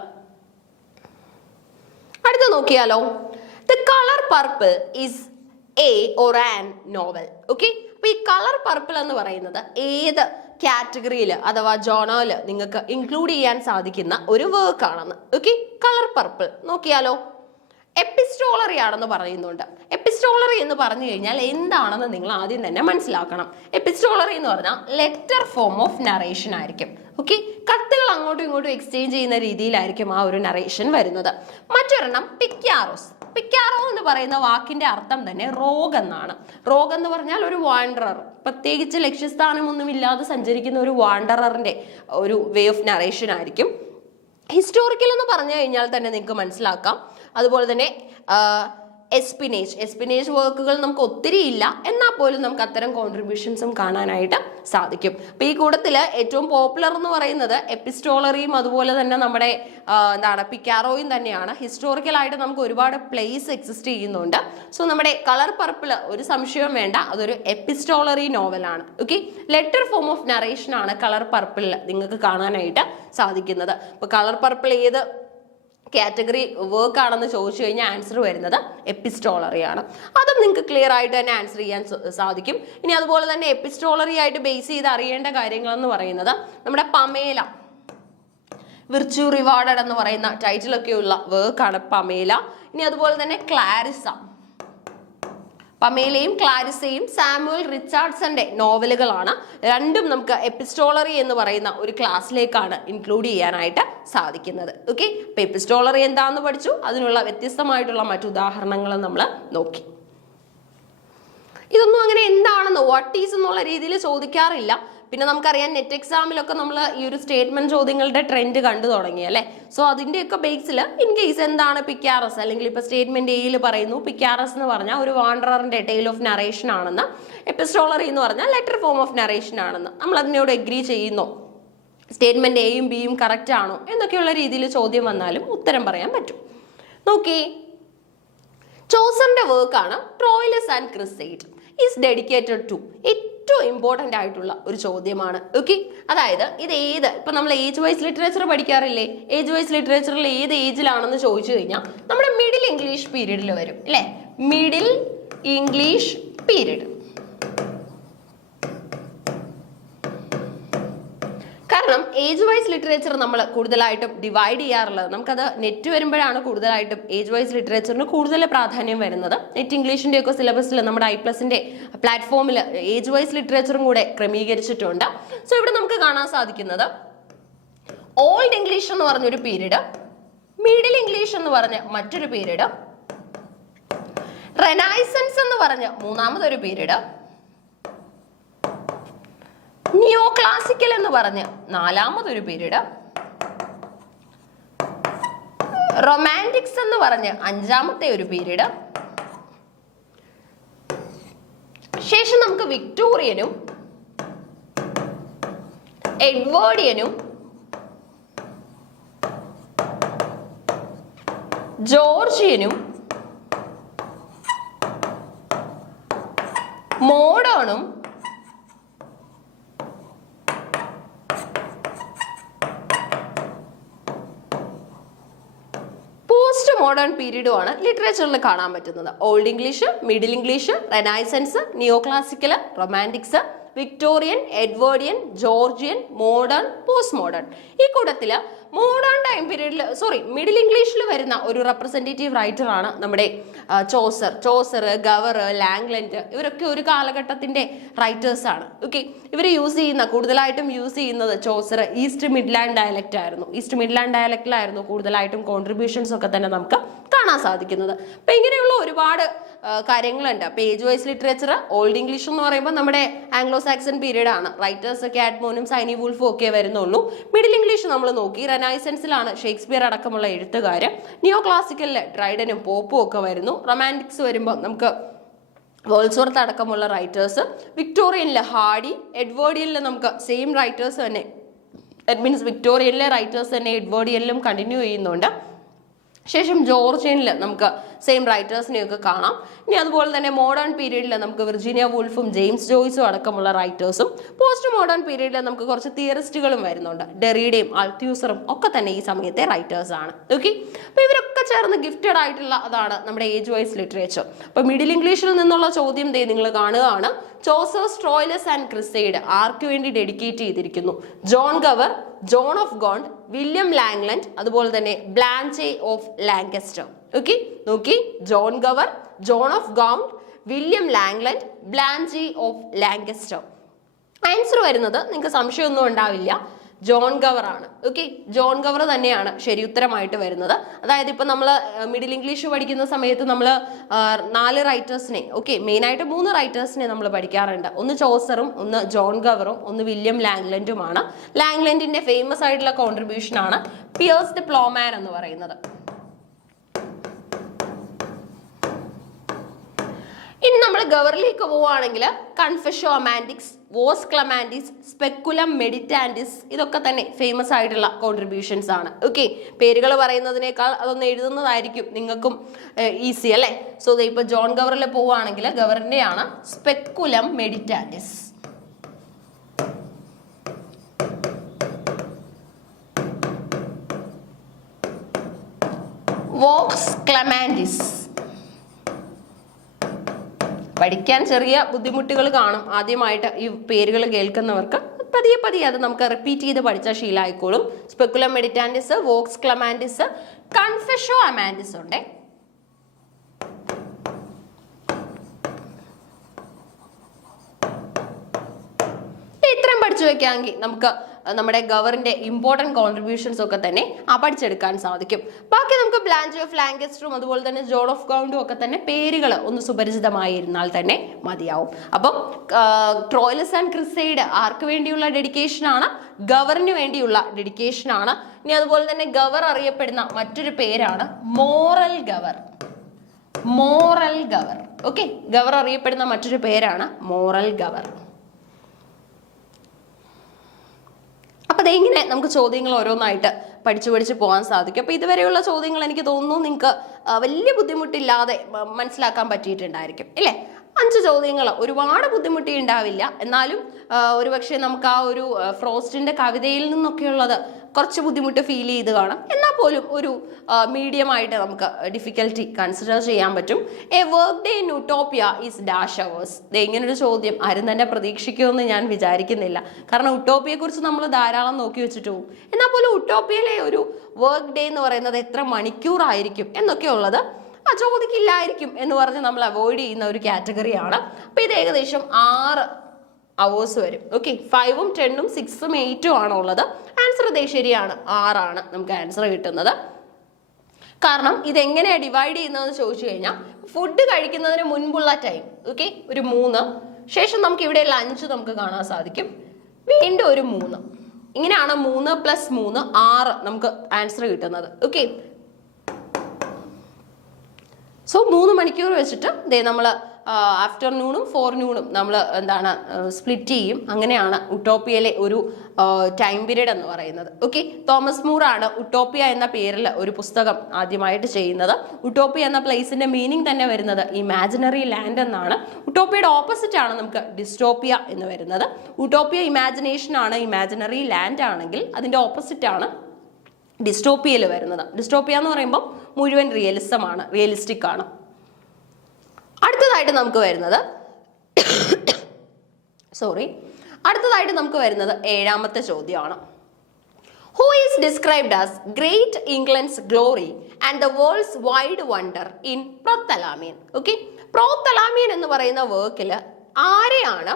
അടുത്ത നോക്കിയാലോ, the colour purple is A or an novel. Okay, അപ്പൊ ഈ കളർ പർപ്പിൾ എന്ന് പറയുന്നത് ഏത് കാറ്റഗറിയിൽ അഥവാ ജോണറിൽ നിങ്ങൾക്ക് ഇൻക്ലൂഡ് ചെയ്യാൻ സാധിക്കുന്ന ഒരു വർക്ക് ആണെന്ന്. ഓക്കെ, കളർ പർപ്പിൾ നോക്കിയാലോ, എപ്പിസ്റ്റോളറി ആണെന്ന് പറയുന്നുണ്ട്. എപ്പിസ്റ്റോളറി എന്ന് പറഞ്ഞു കഴിഞ്ഞാൽ എന്താണെന്ന് നിങ്ങൾ ആദ്യം തന്നെ മനസ്സിലാക്കണം. എപ്പിസ്റ്റോളറി എന്ന് പറഞ്ഞാൽ ലെറ്റർ ഫോം ഓഫ് നറേഷൻ ആയിരിക്കും. ഓക്കെ, കത്തുകൾ അങ്ങോട്ടും ഇങ്ങോട്ടും എക്സ്ചേഞ്ച് ചെയ്യുന്ന രീതിയിലായിരിക്കും ആ ഒരു നറേഷൻ വരുന്നത്. മറ്റൊരെണ്ണം പിക്കാറോസ്. പിക്കാറോ എന്ന് പറയുന്ന വാക്കിന്റെ അർത്ഥം തന്നെ റോഗ് എന്നാണ്. റോഗ് എന്ന് പറഞ്ഞാൽ ഒരു വാണ്ടറർ, പ്രത്യേകിച്ച് ലക്ഷ്യസ്ഥാനമൊന്നും ഇല്ലാതെ സഞ്ചരിക്കുന്ന ഒരു വാണ്ടററിന്റെ ഒരു വേ ഓഫ് നറേഷൻ ആയിരിക്കും. ഹിസ്റ്റോറിക്കൽ എന്ന് പറഞ്ഞു കഴിഞ്ഞാൽ തന്നെ നിങ്ങൾക്ക് മനസ്സിലാക്കാം. അതുപോലെ തന്നെ എസ്പിനേജ് വർക്കുകൾ നമുക്ക് ഒത്തിരി ഇല്ല, എന്നാൽ പോലും നമുക്ക് അത്തരം കോൺട്രിബ്യൂഷൻസും കാണാനായിട്ട് സാധിക്കും. അപ്പൊ ഈ കൂട്ടത്തിൽ ഏറ്റവും പോപ്പുലർ എന്ന് പറയുന്നത് എപ്പിസ്റ്റോളറിയും അതുപോലെ തന്നെ നമ്മുടെ പിക്കാറോയും തന്നെയാണ്. ഹിസ്റ്റോറിക്കലായിട്ട് നമുക്ക് ഒരുപാട് പ്ലേസ് എക്സിസ്റ്റ് ചെയ്യുന്നുണ്ട്. സോ നമ്മുടെ കളർ പർപ്പിൾ ഒരു സംശയവും വേണ്ട, അതൊരു എപ്പിസ്റ്റോളറി നോവലാണ്. Okay, letter form of narration ആണ് കളർ പർപ്പിളിൽ നിങ്ങൾക്ക് കാണാനായിട്ട് സാധിക്കുന്നത്. അപ്പൊ കളർ പർപ്പിൾ ഏത് കാറ്റഗറി വർക്ക് ആണെന്ന് ചോദിച്ചു കഴിഞ്ഞാൽ ആൻസർ വരുന്നത് എപ്പിസ്റ്റോളറി ആണ്. അതും നിങ്ങൾക്ക് ക്ലിയർ ആയിട്ട് തന്നെ ആൻസർ ചെയ്യാൻ സാധിക്കും. ഇനി അതുപോലെ തന്നെ എപ്പിസ്റ്റോളറി ആയിട്ട് ബേസ് ചെയ്ത് അറിയേണ്ട കാര്യങ്ങൾ എന്ന് പറയുന്നത് നമ്മുടെ പമേല, വിർച്യു റിവാർഡഡ് എന്ന് പറയുന്ന ടൈറ്റിലൊക്കെയുള്ള വർക്കാണ് പമേല. ഇനി അതുപോലെ തന്നെ ക്ലാരിസ. പമേലയും ക്ലാരിസയും സാമുവൽ റിച്ചാർഡ്സന്റെ നോവലുകളാണ്. രണ്ടും നമുക്ക് എപ്പിസ്റ്റോളറി എന്ന് പറയുന്ന ഒരു ക്ലാസ്സിലേക്കാണ് ഇൻക്ലൂഡ് ചെയ്യാനായിട്ട് സാധിക്കുന്നത്. ഓക്കെ, അപ്പൊ എപ്പിസ്റ്റോളറി എന്താണെന്ന് പഠിച്ചു, അതിനുള്ള വ്യത്യസ്തമായിട്ടുള്ള മറ്റു ഉദാഹരണങ്ങളും നമ്മൾ നോക്കി. ഇതൊന്നും അങ്ങനെ എന്താണെന്ന് വാട്ട് ഈസ് എന്നുള്ള രീതിയിൽ ചോദിക്കാറില്ല. പിന്നെ നമുക്കറിയാം നെറ്റ് എക്സാമിലൊക്കെ നമ്മൾ ഈ ഒരു സ്റ്റേറ്റ്മെന്റ് ചോദ്യങ്ങളുടെ ട്രെൻഡ് കണ്ടു തുടങ്ങി അല്ലേ. സോ അതിന്റെയൊക്കെ ബേസിൽ ഇൻ കേസ് എന്താണ് പിക്കാറസ്, അല്ലെങ്കിൽ ഇപ്പൊ സ്റ്റേറ്റ്മെന്റ് എയിൽ പറയുന്നു പിക്കാറസ് എന്ന് പറഞ്ഞാൽ ഒരു വാണ്ടററിന്റെ ടെയിൽ ഓഫ് നറേഷൻ ആണെന്ന്, എപ്പിസ്റ്റോളറി എന്ന് പറഞ്ഞാൽ ലെറ്റർ ഫോം ഓഫ് നറേഷൻ ആണെന്ന്, നമ്മൾ അതിനോട് എഗ്രി ചെയ്യുന്നു, സ്റ്റേറ്റ്മെന്റ് എയും ബിയും കറക്റ്റ് ആണോ എന്നൊക്കെയുള്ള രീതിയിൽ ചോദ്യം വന്നാലും ഉത്തരം പറയാൻ പറ്റും. നോക്കി, ചോസറിന്റെ വർക്കാണ് Troilus and Criseyde is dedicated to. ഏറ്റവും ഇമ്പോർട്ടൻ്റ് ആയിട്ടുള്ള ഒരു ചോദ്യമാണ്. ഓക്കെ, അതായത് ഇത് ഏത്, ഇപ്പൊ നമ്മൾ ഏജ് വൈസ് ലിറ്ററേച്ചർ പഠിക്കാറില്ലേ, ഏജ് വൈസ് ലിറ്ററേച്ചറിൽ ഏത് ഏജിലാണെന്ന് ചോദിച്ചു കഴിഞ്ഞാൽ നമ്മുടെ മിഡിൽ ഇംഗ്ലീഷ് പീരീഡിൽ വരും അല്ലേ. Middle English period. കാരണം ഏജ് വൈസ് ലിറ്ററേച്ചർ നമ്മൾ കൂടുതലായിട്ടും ഡിവൈഡ് ചെയ്യാറുള്ളത്, നമുക്കത് നെറ്റ് വരുമ്പോഴാണ് കൂടുതലായിട്ടും ഏജ് വൈസ് ലിറ്ററേച്ചറിന് കൂടുതൽ പ്രാധാന്യം വരുന്നത്. നെറ്റ് ഇംഗ്ലീഷിന്റെ ഒക്കെ സിലബസിൽ നമ്മുടെ i+ന്റെ പ്ലാറ്റ്ഫോമിൽ ഏജ് വൈസ് ലിറ്ററേച്ചറും കൂടെ ക്രമീകരിച്ചിട്ടുണ്ട്. സോ ഇവിടെ നമുക്ക് കാണാൻ സാധിക്കുന്നത് ഓൾഡ് ഇംഗ്ലീഷ് എന്ന് പറഞ്ഞൊരു പീരീഡ്, മിഡിൽ ഇംഗ്ലീഷ് എന്ന് പറഞ്ഞ മറ്റൊരു പീരീഡ്, റെനൈസൻസ് എന്ന് പറഞ്ഞ മൂന്നാമതൊരു പീരീഡ്, നിയോ ക്ലാസിക്കൽ എന്ന് പറഞ്ഞ് നാലാമതൊരു പീരീഡ്, റൊമാൻറ്റിക്സ് എന്ന് പറഞ്ഞ് അഞ്ചാമത്തെ ഒരു പീരീഡ്, ശേഷം നമുക്ക് വിക്ടോറിയനും എഡ്വേർഡിയനും ജോർജിയനും മോഡേണും മോഡേൺ പീരീഡും ആണ് ലിറ്ററേച്ചറിൽ കാണാൻ പറ്റുന്നത്. Old English, middle English, Renaissance, നിയോ classical, romantics, Victorian, Edwardian, Georgian, modern, post modern. ഈ കൂട്ടത്തില് മോഡേൺ ടൈം പീരീഡിൽ മിഡിൽ ഇംഗ്ലീഷിൽ വരുന്ന ഒരു റെപ്രസെന്റേറ്റീവ് റൈറ്റർ ആണ് നമ്മുടെ ചോസർ, ഗവർ, ലാംഗ്ലൻഡ്. ഇവരൊക്കെ ഒരു കാലഘട്ടത്തിന്റെ റൈറ്റേഴ്സ് ആണ്. ഓക്കെ, ഇവർ കൂടുതലായിട്ടും യൂസ് ചെയ്യുന്നത് ചോസർ ഈസ്റ്റ് മിഡ്ലാൻഡ് ഡയലക്റ്റ് ആയിരുന്നു. ഈസ്റ്റ് മിഡ്ലാൻഡ് ഡയലക്റ്റിലായിരുന്നു കൂടുതലായിട്ടും കോൺട്രിബ്യൂഷൻസ് ഒക്കെ തന്നെ നമുക്ക് കാണാൻ സാധിക്കുന്നത്. അപ്പൊ ഇങ്ങനെയുള്ള ഒരുപാട് കാര്യങ്ങളുണ്ട്. Page wise literature, old English എന്ന് പറയുമ്പോൾ നമ്മുടെ ആംഗ്ലോ സാക്സൺ പീരീഡ് ആണ്. റൈറ്റേഴ്സ് കാഡ്മോനും സൈനി വൂൾഫും ഒക്കെ വരുന്നുള്ളൂ. മിഡിൽ ഇംഗ്ലീഷ് നമ്മൾ നോക്കി, റെനൈസൻസിലാണ് ഷേക്സ്പിയർ അടക്കമുള്ള എഴുത്തുകാര്. നിയോ ക്ലാസിക്കലില് ഡ്രൈഡനും പോപ്പും ഒക്കെ വരുന്നു. റൊമാൻറ്റിക്സ് വരുമ്പോൾ നമുക്ക് വേൾഡ്സ്വർത്ത് അടക്കമുള്ള റൈറ്റേഴ്സ്. വിക്ടോറിയനിലെ ഹാർഡി, എഡ്വേർഡിയനിൽ നമുക്ക് സെയിം റൈറ്റേഴ്സ് തന്നെ, ദാറ്റ് മീൻസ് വിക്ടോറിയനിലെ റൈറ്റേഴ്സ് തന്നെ എഡ്വേർഡിയനിലും കണ്ടിന്യൂ ചെയ്യുന്നുണ്ട്. ശേഷം ജോർജിയനിൽ നമുക്ക് സെയിം റൈറ്റേഴ്സിനെയൊക്കെ കാണാം. ഇനി അതുപോലെ തന്നെ മോഡേൺ പീരീഡിൽ നമുക്ക് വിർജീനിയ വൂൾഫും ജെയിംസ് ജോയ്സും അടക്കമുള്ള റൈറ്റേഴ്സും. പോസ്റ്റ് മോഡേൺ പീരീഡിൽ നമുക്ക് കുറച്ച് തിയറിസ്റ്റുകളും വരുന്നുണ്ട്. ഡെറീഡയും അൾത്യൂസറും ഒക്കെ തന്നെ ഈ സമയത്തെ റൈറ്റേഴ്സ് ആണ്. ഓക്കെ, അപ്പൊ ഇവരൊക്കെ ചേർന്ന് ഗിഫ്റ്റഡ് ആയിട്ടുള്ള അതാണ് നമ്മുടെ ഏജ് വൈസ് ലിറ്ററേച്ചർ. അപ്പൊ മിഡിൽ ഇംഗ്ലീഷിൽ നിന്നുള്ള ചോദ്യം നിങ്ങൾ കാണുകയാണ്. ചോസേഴ്സ് ട്രോയിലസ് ആൻഡ് ക്രിസൈഡ് ആർക്ക് വേണ്ടി ഡെഡിക്കേറ്റ് ചെയ്തിരിക്കുന്നു? John Gower, John of Gaunt, William Langland, അതുപോലെ തന്നെ ബ്ലാഞ്ചെ ഓഫ് ലാങ്കസ്റ്റർ. ഓക്കെ, നോക്കി, John Gower, John of Gaunt, William Langland, Blanche of Lancaster. Answer വരുന്നത് നിങ്ങൾക്ക് സംശയമൊന്നും ഉണ്ടാവില്ല, ജോൺ ഗവർ ആണ്. ഓക്കെ, ജോൺ ഗവർ തന്നെയാണ് ശരി ഉത്തരമായിട്ട് വരുന്നത്. അതായത് ഇപ്പൊ നമ്മൾ മിഡിൽ ഇംഗ്ലീഷ് പഠിക്കുന്ന സമയത്ത് നമ്മൾ 4 റൈറ്റേഴ്സിനെ, ഓക്കെ, മെയിനായിട്ട് 3 റൈറ്റേഴ്സിനെ നമ്മൾ പഠിക്കാറുണ്ട്. ഒന്ന് ചോസറും, ഒന്ന് ജോൺ ഗവറും, ഒന്ന് വില്യം ലാംഗ്ലൻഡുമാണ്. ലാംഗ്ലൻഡിന്റെ ഫേമസ് ആയിട്ടുള്ള കോൺട്രിബ്യൂഷൻ ആണ് പിയേഴ്സ് ദി പ്ലോമാൻ എന്ന് പറയുന്നത്. ഇനി നമ്മൾ ഗവറിലേക്ക് പോവുകയാണെങ്കിൽ കൺഫെഷോ അമാൻഡിക്സ്, വോസ് ക്ലമാൻഡിസ്, സ്പെക്കുലം മെഡിറ്റാൻഡിസ്, ഇതൊക്കെ തന്നെ ഫേമസ് ആയിട്ടുള്ള കോൺട്രിബ്യൂഷൻസ് ആണ്. ഓക്കെ, പേരുകൾ പറയുന്നതിനേക്കാൾ അതൊന്ന് എഴുതുന്നതായിരിക്കും നിങ്ങൾക്കും ഈസി അല്ലേ. സോ ഇപ്പൊ ജോൺ ഗവറിൽ പോവുകയാണെങ്കിൽ ഗവറിന്റെയാണ് സ്പെക്കുലം മെഡിറ്റാൻഡിസ്. വോക്സ് ക്ലമാൻഡിസ്. പഠിക്കാൻ ചെറിയ ബുദ്ധിമുട്ടുകൾ കാണും ആദ്യമായിട്ട് ഈ പേരുകൾ കേൾക്കുന്നവർക്ക്. പതിയെ അത് നമുക്ക് റിപ്പീറ്റ് ചെയ്ത് പഠിച്ച ശീലമായിക്കോളും. സ്പെക്കുലം മെഡിറ്റാൻഡിസ്, വോക്സ് ക്ലമാൻഡിസ്, കൺഫെഷോ അമാൻഡിസ് ഉണ്ട്. ഇത്രയും പഠിച്ചു വെക്കാമെങ്കിൽ നമുക്ക് നമ്മുടെ ഗവറിന്റെ ഇമ്പോർട്ടൻറ്റ് കോൺട്രിബ്യൂഷൻസ് ഒക്കെ തന്നെ പഠിച്ചെടുക്കാൻ സാധിക്കും. ബാക്കി നമുക്ക് ബ്ലാഞ്ചെ ഓഫ് ലാങ്കസ്റ്ററും അതുപോലെ തന്നെ ജോൺ ഓഫ് ഗൗണ്ടും ഒക്കെ തന്നെ പേരുകൾ ഒന്ന് സുപരിചിതമായിരുന്നാൽ തന്നെ മതിയാവും. അപ്പം ട്രോയിലസ് ആൻഡ് ക്രിസൈഡ് ആർക്ക് വേണ്ടിയുള്ള ഡെഡിക്കേഷൻ ആണ്? ഗവറിന് വേണ്ടിയുള്ള ഡെഡിക്കേഷൻ ആണ്. ഇനി അതുപോലെ തന്നെ ഗവർ അറിയപ്പെടുന്ന മറ്റൊരു പേരാണ് moral Gower. Moral Gower. Okay, Gower അറിയപ്പെടുന്ന മറ്റൊരു പേരാണ് മോറൽ ഗവർ. അപ്പൊ ഇങ്ങനെ നമുക്ക് ചോദ്യങ്ങൾ ഓരോന്നായിട്ട് പഠിച്ചു പോകാൻ സാധിക്കും. അപ്പൊ ഇതുവരെയുള്ള ചോദ്യങ്ങൾ എനിക്ക് തോന്നുന്നു നിങ്ങൾക്ക് വലിയ ബുദ്ധിമുട്ടില്ലാതെ മനസ്സിലാക്കാൻ പറ്റിയിട്ടുണ്ടായിരിക്കും അല്ലേ. 5 ചോദ്യങ്ങൾ ഒരുപാട് ബുദ്ധിമുട്ടി ഉണ്ടാവില്ല. എന്നാലും ഒരുപക്ഷെ നമുക്ക് ആ ഒരു ഫ്രോസ്റ്റിന്റെ കവിതയിൽ നിന്നൊക്കെയുള്ളത് കുറച്ച് ബുദ്ധിമുട്ട് ഫീൽ ചെയ്ത് കാണാം. എന്നാൽ പോലും ഒരു മീഡിയം ആയിട്ട് നമുക്ക് ഡിഫിക്കൽറ്റി കൺസിഡർ ചെയ്യാൻ പറ്റും. A work day in utopia is dash hours. ഇങ്ങനൊരു ചോദ്യം ആരും തന്നെ പ്രതീക്ഷിക്കുമെന്ന് ഞാൻ വിചാരിക്കുന്നില്ല. കാരണം ഉട്ടോപ്പിയെ കുറിച്ച് നമ്മൾ ധാരാളം നോക്കി വെച്ചിട്ട് പോകും. എന്നാൽ പോലും ഉട്ടോപ്പിയയിലെ ഒരു വർക്ക് ഡേ എന്ന് പറയുന്നത് എത്ര മണിക്കൂറായിരിക്കും എന്നൊക്കെ ഉള്ളത് ചോദിക്കില്ലായിരിക്കും എന്ന് പറഞ്ഞ് നമ്മൾ അവോയ്ഡ് ചെയ്യുന്ന ഒരു കാറ്റഗറിയാണ്. അപ്പൊ ഇത് ഏകദേശം 6 hours വരും. ഓക്കെ, 5ഉം 10ഉം 6ഉം 8ഉം ആണ് ഉള്ളത്. ആൻസർ ശരിയാണ്, 6 ആണ് നമുക്ക് ആൻസർ കിട്ടുന്നത്. കാരണം ഇതെങ്ങനെയാണ് ഡിവൈഡ് ചെയ്യുന്നതെന്ന് ചോദിച്ചു കഴിഞ്ഞാൽ ഫുഡ് കഴിക്കുന്നതിന് മുൻപുള്ള ടൈം, ഓക്കെ, ഒരു 3, ശേഷം നമുക്ക് ഇവിടെ ലഞ്ച് നമുക്ക് കാണാൻ സാധിക്കും, വീണ്ടും ഒരു 3. ഇങ്ങനെയാണ് 3 + 3 6 നമുക്ക് ആൻസർ കിട്ടുന്നത്. ഓക്കെ, സോ 3 മണിക്കൂർ വെച്ചിട്ട് നമ്മൾ ആഫ്റ്റർനൂണും ഫോർനൂണും നമ്മൾ സ്പ്ലിറ്റ് ചെയ്യും. അങ്ങനെയാണ് ഉട്ടോപ്പിയയിലെ ഒരു ടൈം പീരീഡ് എന്ന് പറയുന്നത്. ഓക്കെ, തോമസ് മൂർ ആണ് ഉട്ടോപ്പിയ എന്ന പേരിൽ ഒരു പുസ്തകം ആദ്യമായിട്ട് ചെയ്യുന്നത്. ഉട്ടോപ്പിയ എന്ന പ്ലേസിന്റെ മീനിങ് തന്നെ വരുന്നത് ഇമാജിനറി ലാൻഡ് എന്നാണ്. ഉട്ടോപ്പിയയുടെ ഓപ്പോസിറ്റ് ആണ് നമുക്ക് ഡിസ്റ്റോപ്പിയ എന്ന് വരുന്നത്. ഉട്ടോപ്പിയ ഇമാജിനേഷൻ ആണ്, ഇമാജിനറി ലാൻഡ് ആണെങ്കിൽ അതിന്റെ ഓപ്പോസിറ്റ് ആണ് ഡിസ്റ്റോപ്പിയയിൽ വരുന്നത്. ഡിസ്റ്റോപ്പിയ എന്ന് പറയുമ്പോൾ മുഴുവൻ റിയലിസ്റ്റിക് ആണ്. അടുത്തതായിട്ട് നമുക്ക് വരുന്നത് ഏഴാമത്തെ ചോദ്യമാണ്. Who is described as Great England's glory and the world's wide wonder in Prothalamion? Okay, Prothalamion എന്ന് പറയുന്ന വർക്കിൽ ആരെയാണ്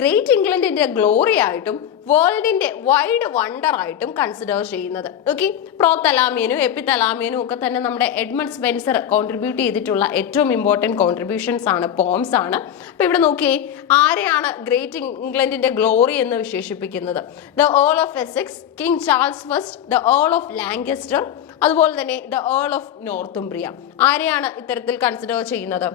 ഗ്രേറ്റ് ഇംഗ്ലണ്ടിന്റെ ഗ്ലോറി ആയിട്ടും വേൾഡിന്റെ വൈഡ് വണ്ടർ ആയിട്ടും കൺസിഡർ ചെയ്യുന്നത്? ഓക്കെ, പ്രോതലാമിയനും എപ്പിതലാമിയനും ഒക്കെ തന്നെ നമ്മുടെ എഡ്മണ്ട് സ്പെൻസർ കോൺട്രിബ്യൂട്ട് ചെയ്തിട്ടുള്ള ഏറ്റവും ഇമ്പോർട്ടൻറ്റ് കോൺട്രിബ്യൂഷൻസ് ആണ്, പോംസ് ആണ്. അപ്പൊ ഇവിടെ നോക്കിയേ, ആരെയാണ് ഗ്രേറ്റ് ഇംഗ്ലണ്ടിന്റെ ഗ്ലോറി എന്ന് വിശേഷിപ്പിക്കുന്നത്? The Earl of Essex, king Charles first, the Earl of ലാങ്കസ്റ്റർ, അതുപോലെ തന്നെ ദ ഏൾ ഓഫ് നോർത്തുംബ്രിയ. ആരെയാണ് ഇത്തരത്തിൽ കൺസിഡർ ചെയ്യുന്നത്?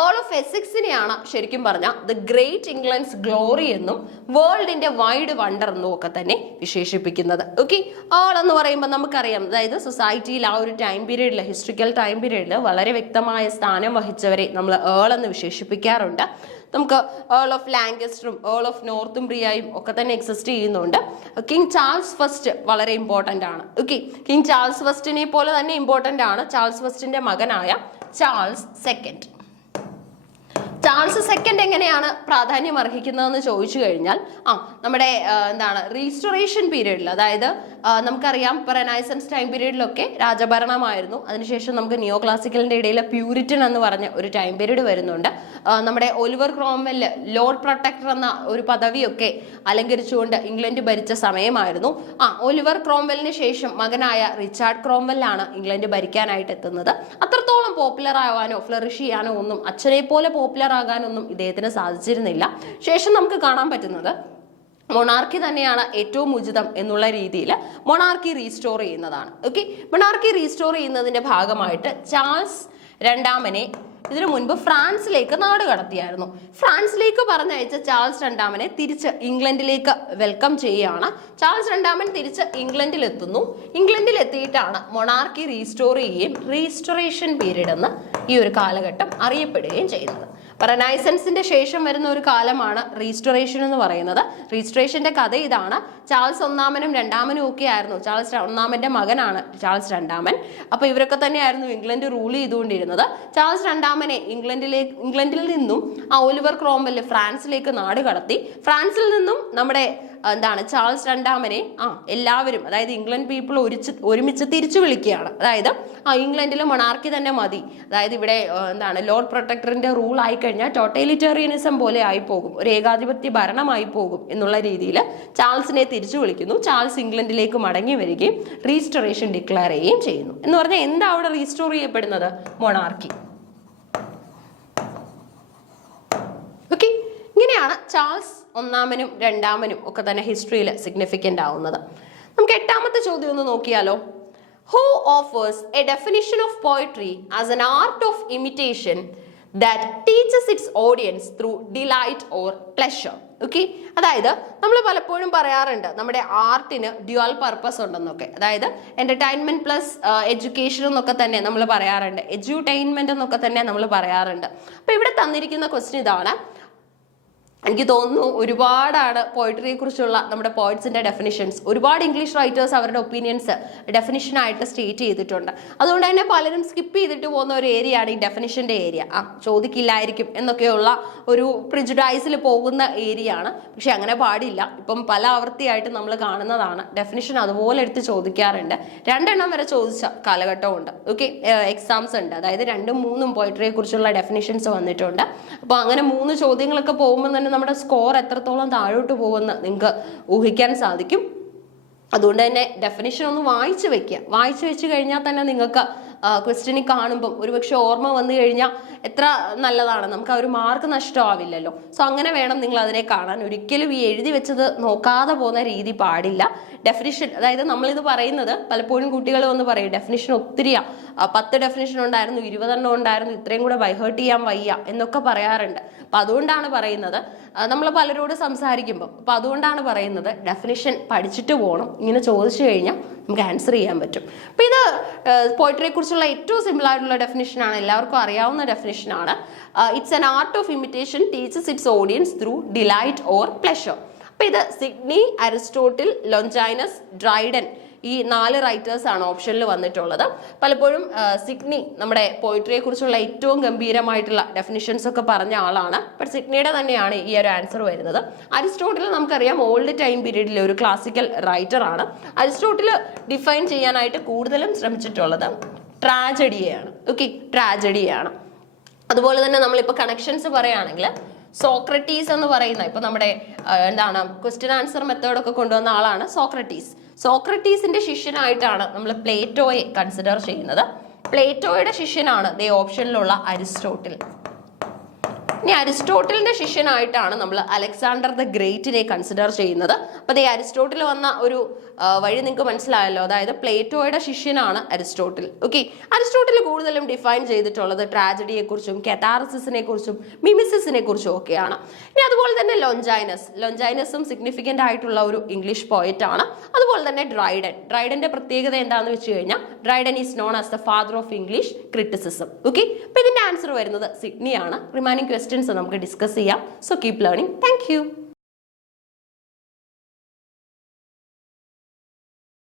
ഏൾ ഓഫ് എസെക്സിനെയാണ് ശരിക്കും പറഞ്ഞാൽ ദ ഗ്രേറ്റ് ഇംഗ്ലണ്ട്സ് ഗ്ലോറി എന്നും വേൾഡിന്റെ വൈഡ് വണ്ടർ എന്നും ഒക്കെ തന്നെ വിശേഷിപ്പിക്കുന്നത്. ഓക്കെ, ഏൾ എന്ന് പറയുമ്പോൾ നമുക്കറിയാം, അതായത് സൊസൈറ്റിയിൽ ആ ഒരു ടൈം പീരീഡിൽ, ഹിസ്റ്ററിക്കൽ ടൈം പീരീഡിൽ വളരെ വ്യക്തമായ സ്ഥാനം വഹിച്ചവരെ നമ്മൾ ഏൾ എന്ന് വിശേഷിപ്പിക്കാറുണ്ട്. നമുക്ക് ഏൾ ഓഫ് ലാങ്കസ്റ്ററും ഏൾ ഓഫ് നോർത്തുംബ്രിയയും ഒക്കെ തന്നെ എക്സിസ്റ്റ് ചെയ്യുന്നുണ്ട്. കിങ് ചാൾസ് ഫസ്റ്റ് വളരെ ഇമ്പോർട്ടൻ്റ് ആണ്. ഓക്കെ, കിങ് ചാൾസ് ഫസ്റ്റിനെ പോലെ തന്നെ ഇമ്പോർട്ടൻ്റ് ആണ് ചാൾസ് ഫസ്റ്റിന്റെ മകനായ ചാൾസ് സെക്കൻഡ്. ചാൾസ് സെക്കൻഡ് എങ്ങനെയാണ് പ്രാധാന്യം അർഹിക്കുന്നതെന്ന് ചോദിച്ചു കഴിഞ്ഞാൽ, നമ്മുടെ റീസ്റ്റോറേഷൻ പീരീഡിൽ, അതായത് നമുക്കറിയാം റെനൈസൻസ് ടൈം പീരീഡിലൊക്കെ രാജഭരണമായിരുന്നു. അതിനുശേഷം നമുക്ക് നിയോ ക്ലാസിക്കലിന്റെ ഇടയിൽ പ്യൂരിറ്റൻ എന്ന് പറഞ്ഞ ഒരു ടൈം പീരീഡ് വരുന്നുണ്ട്. നമ്മുടെ ഒലിവർ ക്രോംവെൽ ലോർഡ് പ്രൊട്ടക്ടർ എന്ന ഒരു പദവിയൊക്കെ അലങ്കരിച്ചുകൊണ്ട് ഇംഗ്ലണ്ട് ഭരിച്ച സമയമായിരുന്നു. ഒലിവർ ക്രോംവെലിന് ശേഷം മകനായ റിച്ചാർഡ് ക്രോംവെല്ലാണ് ഇംഗ്ലണ്ട് ഭരിക്കാനായിട്ട് എത്തുന്നത്. അത്രത്തോളം പോപ്പുലർ ആവാനോ ഫ്ലറിഷ് ചെയ്യാനോ ഒന്നും, അച്ഛനെ പോലെ പോപ്പുലർ ആകാനൊന്നും ഇദ്ദേഹത്തിന് സാധിച്ചിരുന്നില്ല. ശേഷം നമുക്ക് കാണാൻ പറ്റുന്നത് മൊണാർക്കി തന്നെയാണ് ഏറ്റവും ഉചിതം എന്നുള്ള രീതിയിൽ മൊണാർക്കി റീസ്റ്റോർ ചെയ്യുന്നതാണ്. ഓക്കെ, മൊണാർക്കി റീസ്റ്റോർ ചെയ്യുന്നതിന്റെ ഭാഗമായിട്ട് ചാൾസ് രണ്ടാമനെ ഇതിനു മുൻപ് ഫ്രാൻസിലേക്ക് നാട് കടത്തിയായിരുന്നു. ഫ്രാൻസിലേക്ക് പറഞ്ഞയച്ച ചാൾസ് രണ്ടാമനെ തിരിച്ച് ഇംഗ്ലണ്ടിലേക്ക് വെൽക്കം ചെയ്യുകയാണ്. ചാൾസ് രണ്ടാമൻ തിരിച്ച് ഇംഗ്ലണ്ടിൽ എത്തുന്നു. ഇംഗ്ലണ്ടിൽ എത്തിയിട്ടാണ് മൊണാർക്കി റീസ്റ്റോർ ചെയ്യുകയും റീസ്റ്റോറേഷൻ പീരീഡ് എന്ന് ഈ ഒരു കാലഘട്ടം അറിയപ്പെടുകയും ചെയ്യുന്നത്. റെനൈസൻസിന്റെ ശേഷം വരുന്ന ഒരു കാലമാണ് റീസ്റ്റോറേഷൻ എന്ന് പറയുന്നത്. റീസ്റ്റോറേഷന്റെ കഥ ഇതാണ്. ചാൾസ് ഒന്നാമനും രണ്ടാമനും ഒക്കെ ആയിരുന്നു. ചാൾസ് ഒന്നാമന്റെ മകനാണ് ചാൾസ് രണ്ടാമൻ. അപ്പൊ ഇവരൊക്കെ തന്നെയായിരുന്നു ഇംഗ്ലണ്ട് റൂൾ ചെയ്തുകൊണ്ടിരുന്നത്. ചാൾസ് രണ്ടാമനെ ഇംഗ്ലണ്ടിൽ നിന്നും ഒലിവർ ക്രോംവെൽ ഫ്രാൻസിലേക്ക് നാട് കടത്തി. ഫ്രാൻസിൽ നിന്നും നമ്മുടെ ചാൾസ് രണ്ടാമനെ എല്ലാവരും, അതായത് ഇംഗ്ലണ്ട് പീപ്പിൾ ഒരുമിച്ച് തിരിച്ചു വിളിക്കുകയാണ്. അതായത് ഇംഗ്ലണ്ടിൽ മൊണാർക്കി തന്നെ മതി, അതായത് ഇവിടെ ലോർഡ് പ്രൊട്ടക്ടറിന്റെ റൂൾ ആയി കഴിഞ്ഞാൽ ടോട്ടലിറ്റേറിയനിസം പോലെ ആയി പോകും, ഒരു ഏകാധിപത്യ ഭരണമായി പോകും എന്നുള്ള രീതിയിൽ ചാൾസിനെ തിരിച്ചു വിളിക്കുന്നു. ചാൾസ് ഇംഗ്ലണ്ടിലേക്ക് മടങ്ങി വരികയും റീസ്റ്റോറേഷൻ ഡിക്ലെയർ ചെയ്യുകയും ചെയ്യുന്നു. എന്ന് പറഞ്ഞാൽ എന്താ അവിടെ റീസ്റ്റോർ ചെയ്യപ്പെടുന്നത്? മൊണാർക്കി. ഓക്കെ, ഇങ്ങനെയാണ് ചാൾസ് ഒന്നാമനും രണ്ടാമനും ഒക്കെ തന്നെ ഹിസ്റ്ററിയിൽ സിഗ്നിഫിക്കൻ്റ് ആവുന്നത്. നമുക്ക് എട്ടാമത്തെ ചോദ്യം ഒന്ന് നോക്കിയാലോ. Who offers a definition of poetry as an art of imitation that teaches its audience through delight or pleasure? Okay, അതായത് നമ്മൾ പലപ്പോഴും പറയാറുണ്ട് നമ്മുടെ ആർട്ടിന് ഡ്യുവൽ പർപ്പസ് ഉണ്ടെന്നൊക്കെ, അതായത് എന്റർടൈൻമെന്റ് പ്ലസ് എഡ്യൂക്കേഷൻ എന്നൊക്കെ തന്നെ നമ്മൾ പറയാറുണ്ട്, എഡ്യൂടൈൻമെന്റ് എന്നൊക്കെ തന്നെ നമ്മൾ പറയാറുണ്ട്. അപ്പൊ ഇവിടെ തന്നിരിക്കുന്ന ക്വസ്റ്റ്യൻ ഇതാണ്. എനിക്ക് തോന്നുന്നു ഒരുപാടാണ് പോയിട്രിയെ കുറിച്ചുള്ള നമ്മുടെ പോയിറ്റ്സിന്റെ ഡെഫിനിഷൻസ്, ഒരുപാട് ഇംഗ്ലീഷ് റൈറ്റേഴ്സ് അവരുടെ ഒപ്പീനിയൻസ് ഡെഫിനിഷനായിട്ട് സ്റ്റേറ്റ് ചെയ്തിട്ടുണ്ട്. അതുകൊണ്ട് തന്നെ പലരും സ്കിപ്പ് ചെയ്തിട്ട് പോകുന്ന ഒരു ഏരിയ ആണ് ഈ ഡെഫിനിഷന്റെ ഏരിയ. ചോദിക്കില്ലായിരിക്കും എന്നൊക്കെയുള്ള ഒരു പ്രിജുഡൈസിൽ പോകുന്ന ഏരിയ ആണ്. പക്ഷെ അങ്ങനെ പാടില്ല. ഇപ്പം പല ആവർത്തിയായിട്ട് നമ്മൾ കാണുന്നതാണ്, ഡെഫിനിഷൻ അതുപോലെ എടുത്ത് ചോദിക്കാറുണ്ട്. 2 എണ്ണം വരെ ചോദിച്ച കാലഘട്ടമുണ്ട്. ഓക്കെ, എക്സാംസ് ഉണ്ട്, അതായത് 2ഉം 3ഉം പോയിട്രിയെ കുറിച്ചുള്ള ഡെഫിനിഷൻസ് വന്നിട്ടുണ്ട്. അപ്പോൾ അങ്ങനെ 3 ചോദ്യങ്ങളൊക്കെ പോകുമ്പോൾ തന്നെ നമ്മുടെ സ്കോർ എത്രത്തോളം താഴോട്ട് പോകുമെന്ന് നിങ്ങൾക്ക് ഊഹിക്കാൻ സാധിക്കും. അതുകൊണ്ട് തന്നെ ഡെഫിനിഷൻ ഒന്ന് വായിച്ചു വെച്ച് കഴിഞ്ഞാൽ തന്നെ നിങ്ങൾക്ക് ക്വസ്റ്റ്യനിൽ കാണുമ്പം ഒരുപക്ഷെ ഓർമ്മ വന്നു കഴിഞ്ഞാൽ എത്ര നല്ലതാണ്, നമുക്ക് ആ ഒരു മാർക്ക് നഷ്ടമാവില്ലല്ലോ. സോ അങ്ങനെ വേണം നിങ്ങൾ അതിനെ കാണാൻ. ഒരിക്കലും ഈ എഴുതി വെച്ചത് നോക്കാതെ പോകുന്ന രീതി പാടില്ല. ഡെഫിനിഷൻ, അതായത് നമ്മളിത് പറയുന്നത് പലപ്പോഴും കുട്ടികൾ വന്ന് പറയും ഡെഫിനിഷൻ ഒത്തിരിയാ, 10 ഡെഫിനിഷൻ ഉണ്ടായിരുന്നു, 20 എണ്ണം ഉണ്ടായിരുന്നു, ഇത്രയും കൂടെ ബൈഹേർട്ട് ചെയ്യാൻ വയ്യ എന്നൊക്കെ പറയാറുണ്ട്. അപ്പം അതുകൊണ്ടാണ് പറയുന്നത്, നമ്മൾ പലരോട് സംസാരിക്കുമ്പോൾ അപ്പം അതുകൊണ്ടാണ് പറയുന്നത് ഡെഫിനിഷൻ പഠിച്ചിട്ട് പോകണം. ഇങ്ങനെ ചോദിച്ചു കഴിഞ്ഞാൽ നമുക്ക് ആൻസർ ചെയ്യാൻ പറ്റും. അപ്പം ഇത് പോയിട്രിയെ കുറിച്ചുള്ള ഏറ്റവും സിമ്പിൾ ആയിട്ടുള്ള ഡെഫിനിഷനാണ്, എല്ലാവർക്കും അറിയാവുന്ന ഡെഫിനിഷനാണ്. It's an art of imitation teaches its audience through delight or pleasure. അപ്പം ഇത് സിഡ്നി, അരിസ്റ്റോട്ടിൽ, ലോഞ്ചൈനസ്, ഡ്രൈഡൻ ഈ 4 റൈറ്റേഴ്സ് ആണ് ഓപ്ഷനിൽ വന്നിട്ടുള്ളത്. പലപ്പോഴും സിഡ്നി നമ്മുടെ പോയിട്രിയെ കുറിച്ചുള്ള ഏറ്റവും ഗംഭീരമായിട്ടുള്ള ഡെഫിനിഷൻസ് ഒക്കെ പറഞ്ഞ ആളാണ്. ബട്ട് സിഡ്നിയുടെ തന്നെയാണ് ഈ ഒരു ആൻസർ വരുന്നത്. അരിസ്റ്റോട്ടിൽ നമുക്കറിയാം ഓൾഡ് ടൈം പീരീഡിലെ ഒരു ക്ലാസിക്കൽ റൈറ്റർ ആണ്. അരിസ്റ്റോട്ടിൽ ഡിഫൈൻ ചെയ്യാനായിട്ട് കൂടുതലും ശ്രമിച്ചിട്ടുള്ളത് ട്രാജഡിയെയാണ്. ഓക്കെ, ട്രാജഡിയാണ്. അതുപോലെ തന്നെ നമ്മളിപ്പോൾ കണക്ഷൻസ് പറയുകയാണെങ്കിൽ സോക്രട്ടീസ് എന്ന് പറയുന്ന ഇപ്പൊ നമ്മുടെ എന്താണ് ക്വസ്റ്റ്യൻ ആൻസർ മെത്തേഡൊക്കെ കൊണ്ടുവന്ന ആളാണ് സോക്രട്ടീസ്. സോക്രട്ടീസിന്റെ ശിഷ്യനായിട്ടാണ് നമ്മൾ പ്ലേറ്റോയെ കൺസിഡർ ചെയ്യുന്നത്. പ്ലേറ്റോയുടെ ശിഷ്യനാണ് ദേ ഓപ്ഷനിലുള്ള അരിസ്റ്റോട്ടിൽ. ഇനി അരിസ്റ്റോട്ടിലിന്റെ ശിഷ്യനായിട്ടാണ് നമ്മൾ അലക്സാണ്ടർ ദ ഗ്രേറ്റിനെ കൺസിഡർ ചെയ്യുന്നത്. അപ്പൊ ദേ അരിസ്റ്റോട്ടിൽ വന്ന ഒരു വഴി നിങ്ങൾക്ക് മനസ്സിലായല്ലോ. അതായത് പ്ലേറ്റോയുടെ ശിഷ്യനാണ് അരിസ്റ്റോട്ടിൽ. ഓക്കെ, അരിസ്റ്റോട്ടിൽ കൂടുതലും ഡിഫൈൻ ചെയ്തിട്ടുള്ളത് ട്രാജഡിയെ കുറിച്ചും കെതാർസിസിനെ കുറിച്ചും മിമിസിസിനെ കുറിച്ചും ഒക്കെയാണ്. ഇനി അതുപോലെ തന്നെ ലോഞ്ചൈനസും സിഗ്നിഫിക്കന്റ് ആയിട്ടുള്ള ഒരു ഇംഗ്ലീഷ് പോയറ്റ് ആണ്. അതുപോലെ തന്നെ ഡ്രൈഡന്റെ പ്രത്യേകത എന്താണെന്ന് വെച്ച് കഴിഞ്ഞാൽ Dryden is known as the father of English criticism. Okay, അപ്പൊ ഇതിന്റെ ആൻസർ വരുന്നത് സിഡ്നി ആണ്. റിമൈനിങ് ക്വസ്റ്റ്യൻസ് നമുക്ക് ഡിസ്കസ് ചെയ്യാം. So keep learning. Thank you.